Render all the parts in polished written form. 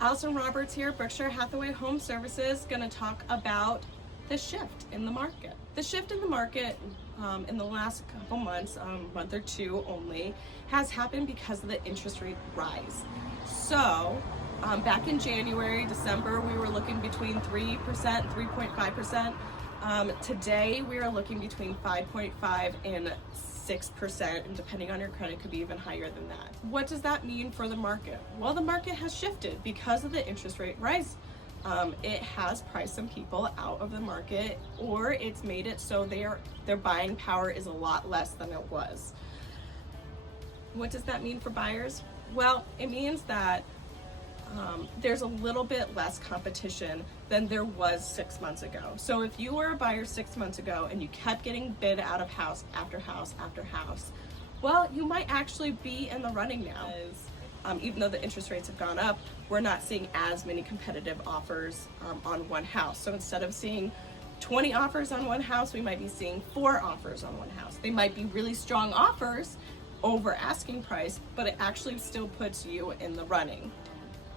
Alyson Roberts here, Berkshire Hathaway Home Services, going to talk about the shift in the market. The shift in the market in the last couple months, month or two only, has happened because of the interest rate rise. So back in January, December, we were looking between 3%, 3.5%. Today, we are looking between 5.5 and 6%, and depending on your credit, could be even higher than that. What does that mean for the market? Well, the market has shifted because of the interest rate rise. It has priced some people out of the market, or it's made it so their buying power is a lot less than it was. What does that mean for buyers? Well, it means that there's a little bit less competition than there was 6 months ago. So if you were a buyer 6 months ago and you kept getting bid out of house after house after house, well, you might actually be in the running now. Even though the interest rates have gone up, we're not seeing as many competitive offers on one house. So instead of seeing 20 offers on one house, we might be seeing 4 offers on one house. They might be really strong offers over asking price, but it actually still puts you in the running.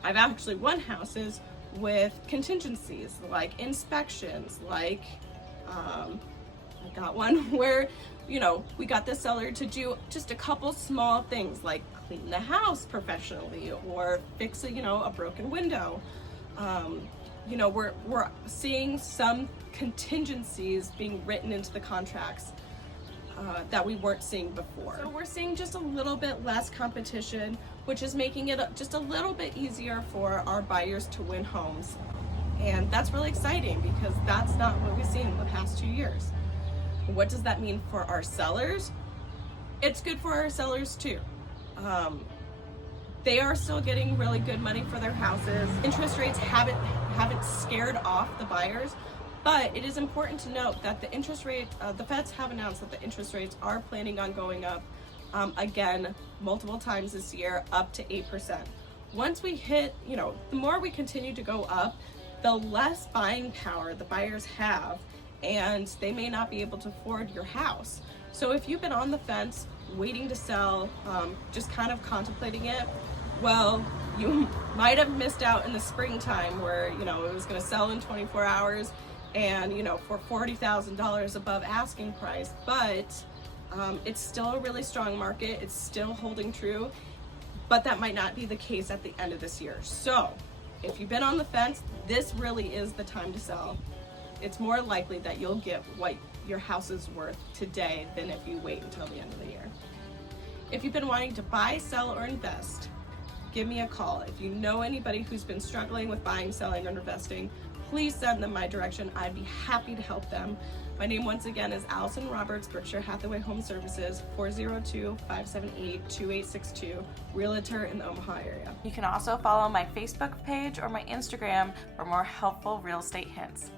I've actually won houses with contingencies like inspections, like I got one where, we got the seller to do just a couple small things like clean the house professionally or fix a broken window. We're seeing some contingencies being written into the contracts that we weren't seeing before. So we're seeing just a little bit less competition, which is making it just a little bit easier for our buyers to win homes. And that's really exciting because that's not what we've seen in the past 2 years. What does that mean for our sellers? It's good for our sellers too. They are still getting really good money for their houses. Interest rates haven't scared off the buyers, but it is important to note that the interest rate, the Feds have announced that the interest rates are planning on going up again multiple times this year, up to 8%. Once we hit, the more we continue to go up, the less buying power the buyers have, and they may not be able to afford your house. So if you've been on the fence, waiting to sell, just kind of contemplating it, well, you might have missed out in the springtime where, it was gonna sell in 24 hours and, for $40,000 above asking price, but it's still a really strong market. It's still holding true, but that might not be the case at the end of this year. So if you've been on the fence, this really is the time to sell. It's more likely that you'll get what your house is worth today than if you wait until the end of the year. If you've been wanting to buy, sell, or invest, give me a call. If you know anybody who's been struggling with buying, selling, or investing, please send them my direction. I'd be happy to help them. My name once again is Alyson Roberts, Berkshire Hathaway Home Services, 402-578-2862, Realtor in the Omaha area. You can also follow my Facebook page or my Instagram for more helpful real estate hints.